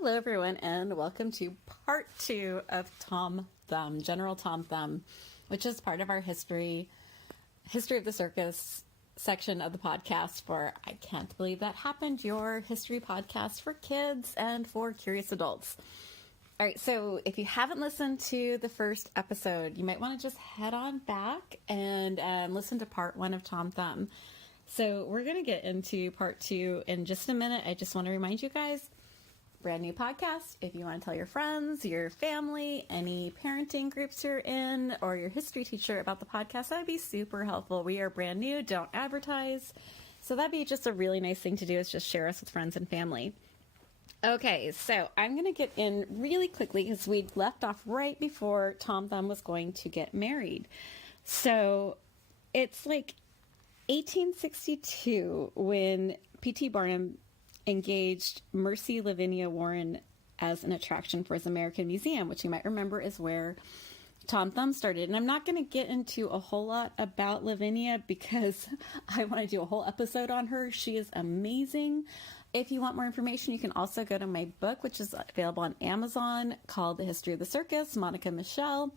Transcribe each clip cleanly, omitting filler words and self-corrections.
Hello, everyone, and welcome to part 2 of Tom Thumb, General Tom Thumb, which is part of our history of the circus section of the podcast for I Can't Believe That Happened, your history podcast for kids and for curious adults. All right, so if you haven't listened to the first episode, you might want to just head on back and listen to part 1 of Tom Thumb. So we're going to get into part 2 in just a minute. I just want to remind you guys, brand new podcast. If you want to tell your friends, your family, any parenting groups you're in, or your history teacher about the podcast, that'd be super helpful. We are brand new, don't advertise. So that'd be just a really nice thing to do, is just share us with friends and family. Okay, so I'm going to get in really quickly because we left off right before Tom Thumb was going to get married. So it's like 1862 when P.T. Barnum engaged Mercy Lavinia Warren as an attraction for his American Museum, which you might remember is where Tom Thumb started. And I'm not going to get into a whole lot about Lavinia because I want to do a whole episode on her. She is amazing. If you want more information, you can also go to my book, which is available on Amazon, called The History of the Circus, Monica Michelle.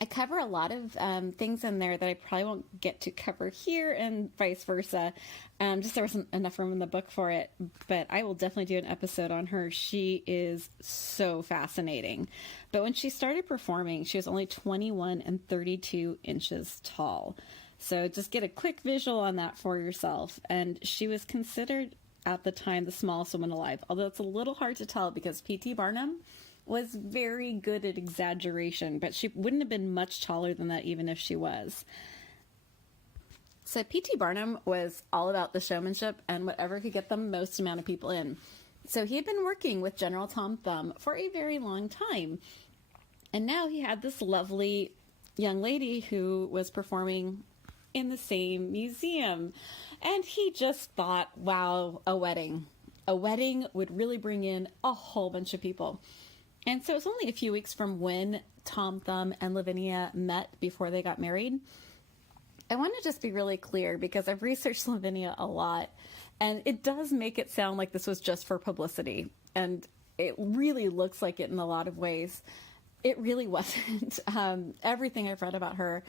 I cover a lot of things in there that I probably won't get to cover here, and vice versa. Just there wasn't enough room in the book for it, but I will definitely do an episode on her. She is so fascinating. But when she started performing, she was only 21 and 32 inches tall. So just get a quick visual on that for yourself. And she was considered at the time the smallest woman alive, although it's a little hard to tell because P.T. Barnum was very good at exaggeration, but she wouldn't have been much taller than that even if she was. So P.T. Barnum was all about the showmanship and whatever could get the most amount of people in. So he had been working with General Tom Thumb for a very long time. And now he had this lovely young lady who was performing in the same museum. And he just thought, wow, a wedding. A wedding would really bring in a whole bunch of people. And so it's only a few weeks from when Tom Thumb and Lavinia met before they got married. I want to just be really clear because I've researched Lavinia a lot, and it does make it sound like this was just for publicity. And it really looks like it in a lot of ways. It really wasn't. Everything I've read about her,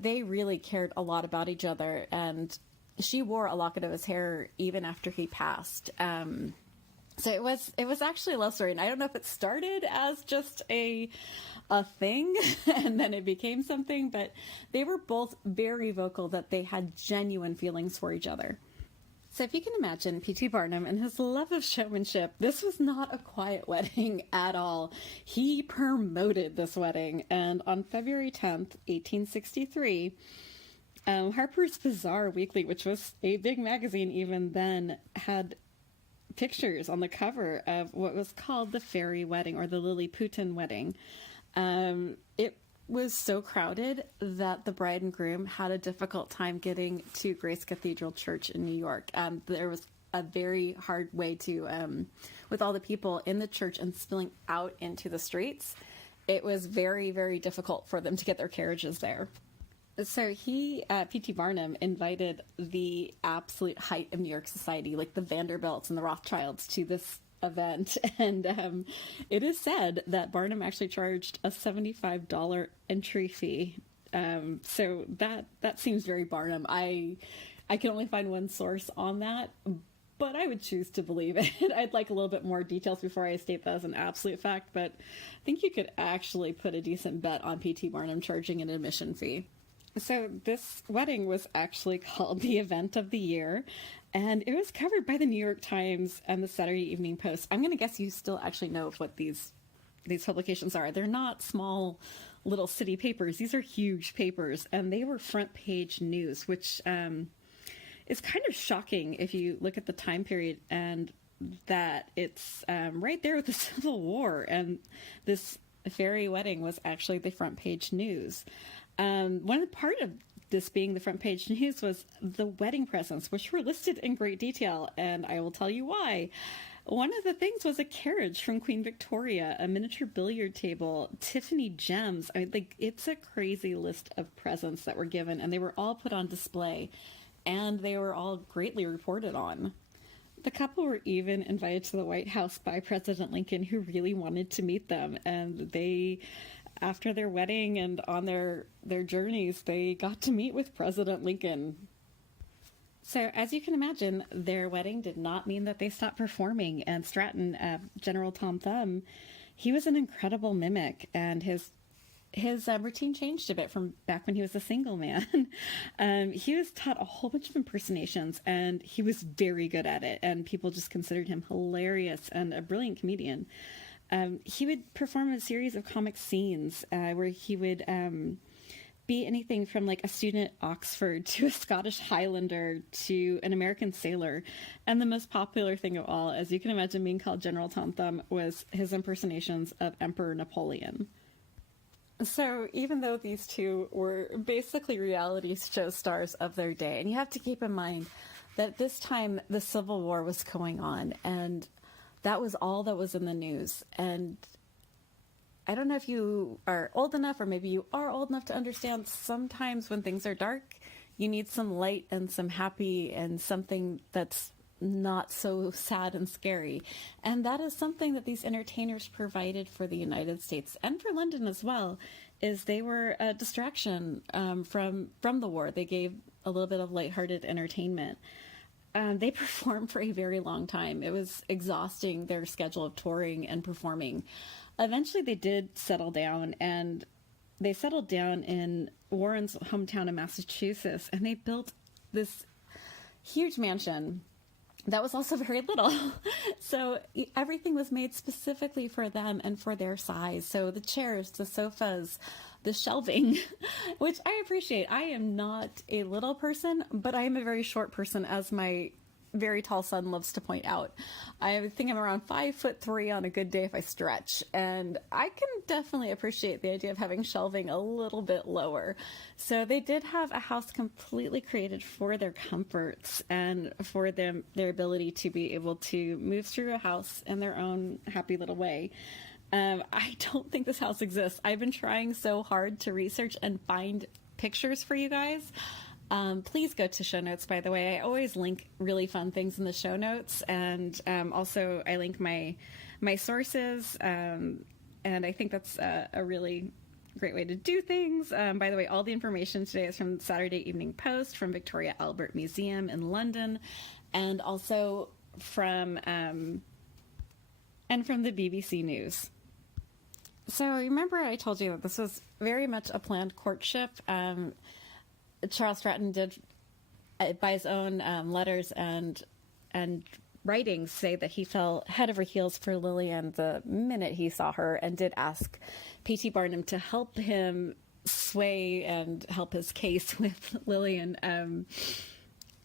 they really cared a lot about each other. And she wore a locket of his hair even after he passed. So it was actually a love story, and I don't know if it started as just a thing and then it became something, but they were both very vocal that they had genuine feelings for each other. So if you can imagine P.T. Barnum and his love of showmanship, this was not a quiet wedding at all. He promoted this wedding, and on February 10th, 1863, Harper's Bazaar Weekly, which was a big magazine even then, had pictures on the cover of what was called the fairy wedding, or the Lilliputian wedding. It was so crowded that the bride and groom had a difficult time getting to Grace Cathedral Church in New York. There was a very hard way to, with all the people in the church and spilling out into the streets, it was very, very difficult for them to get their carriages there. So P.T. Barnum invited the absolute height of New York society, like the Vanderbilts and the Rothschilds, to this event. And it is said that Barnum actually charged a $75 entry fee. So that seems very Barnum. I can only find one source on that, but I would choose to believe it. I'd like a little bit more details before I state that as an absolute fact, but I think you could actually put a decent bet on P.T. Barnum charging an admission fee. So this wedding was actually called the event of the year, and it was covered by the New York Times and the Saturday Evening Post. I'm going to guess you still actually know what these publications are. They're not small little city papers. These are huge papers, and they were front page news, which is kind of shocking if you look at the time period and that it's right there with the Civil War, and this fairy wedding was actually the front page news. One part of this being the front page news was the wedding presents, which were listed in great detail, and I will tell you why. One of the things was a carriage from Queen Victoria, a miniature billiard table, Tiffany gems. I mean, like, it's a crazy list of presents that were given, and they were all put on display, and they were all greatly reported on. The couple were even invited to the White House by President Lincoln, who really wanted to meet them. And they, after their wedding and on their journeys, they got to meet with President Lincoln. So as you can imagine, their wedding did not mean that they stopped performing. And Stratton, General Tom Thumb, he was an incredible mimic, and his routine changed a bit from back when he was a single man. He was taught a whole bunch of impersonations, and he was very good at it, and people just considered him hilarious and a brilliant comedian. He would perform a series of comic scenes where he would be anything from like a student at Oxford to a Scottish Highlander to an American sailor. And the most popular thing of all, as you can imagine being called General Tom Thumb, was his impersonations of Emperor Napoleon. So even though these two were basically reality show stars of their day, and you have to keep in mind that at this time the Civil War was going on, and that was all that was in the news. And I don't know if you are old enough, or maybe you are old enough to understand, sometimes when things are dark, you need some light and some happy and something that's not so sad and scary. And that is something that these entertainers provided for the United States and for London as well, is they were a distraction from the war. They gave a little bit of lighthearted entertainment. They performed for a very long time. It was exhausting, their schedule of touring and performing. Eventually they did settle down, and they settled down in Warren's hometown in Massachusetts, and they built this huge mansion that was also very little. So everything was made specifically for them and for their size. So the chairs, the sofas, the shelving, which I appreciate. I am not a little person, but I am a very short person, as my very tall son loves to point out. I think I'm around 5'3" on a good day if I stretch, and I can definitely appreciate the idea of having shelving a little bit lower. So they did have a house completely created for their comforts and for their ability to be able to move through a house in their own happy little way. I don't think this house exists. I've been trying so hard to research and find pictures for you guys. Please go to show notes, by the way. I always link really fun things in the show notes, and also I link my sources, and I think that's a really great way to do things. By the way, all the information today is from the Saturday Evening Post, from Victoria Albert Museum in London, and also from the BBC News. So remember I told you that this was very much a planned courtship. Charles Stratton did, by his own letters and writings, say that he fell head over heels for Lillian the minute he saw her, and did ask P.T. Barnum to help him sway and help his case with Lillian.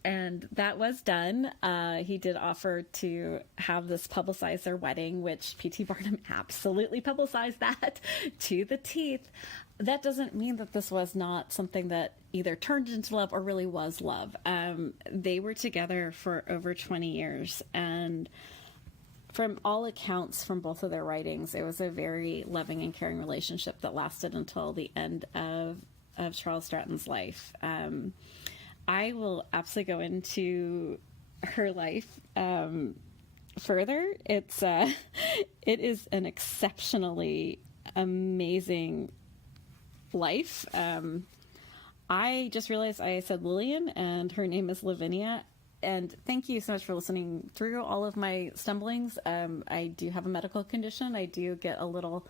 And that was done. He did offer to have this publicize their wedding, which P.T. Barnum absolutely publicized that to the teeth. That doesn't mean that this was not something that either turned into love or really was love. They were together for over 20 years, and from all accounts from both of their writings, it was a very loving and caring relationship that lasted until the end of Charles Stratton's life. I will absolutely go into her life further. It is an exceptionally amazing life. I just realized I said Lillian, and her name is Lavinia. And thank you so much for listening through all of my stumblings. I do have a medical condition. I do get a little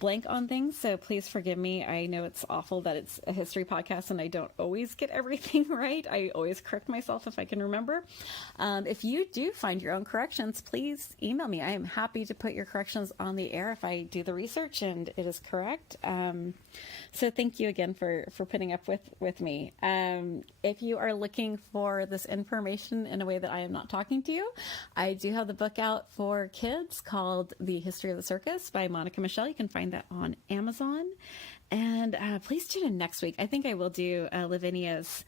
blank on things, so please forgive me. I know it's awful that it's a history podcast and I don't always get everything right. I always correct myself if I can remember. If you do find your own corrections, please email me. I am happy to put your corrections on the air if I do the research and it is correct. So thank you again for putting up with me. If you are looking for this information in a way that I am not talking to you, I do have the book out for kids called The History of the Circus by Monica Michelle. You can find that on Amazon. And please tune in next week. I think I will do Lavinia's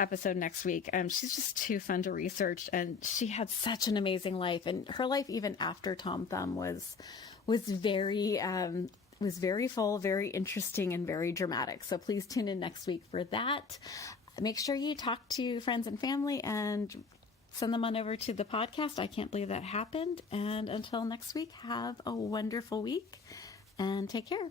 episode next week. She's just too fun to research, and she had such an amazing life. And her life, even after Tom Thumb, was very full, very interesting, and very dramatic. So please tune in next week for that. Make sure you talk to friends and family, and send them on over to the podcast. I can't believe that happened. And until next week, have a wonderful week and take care.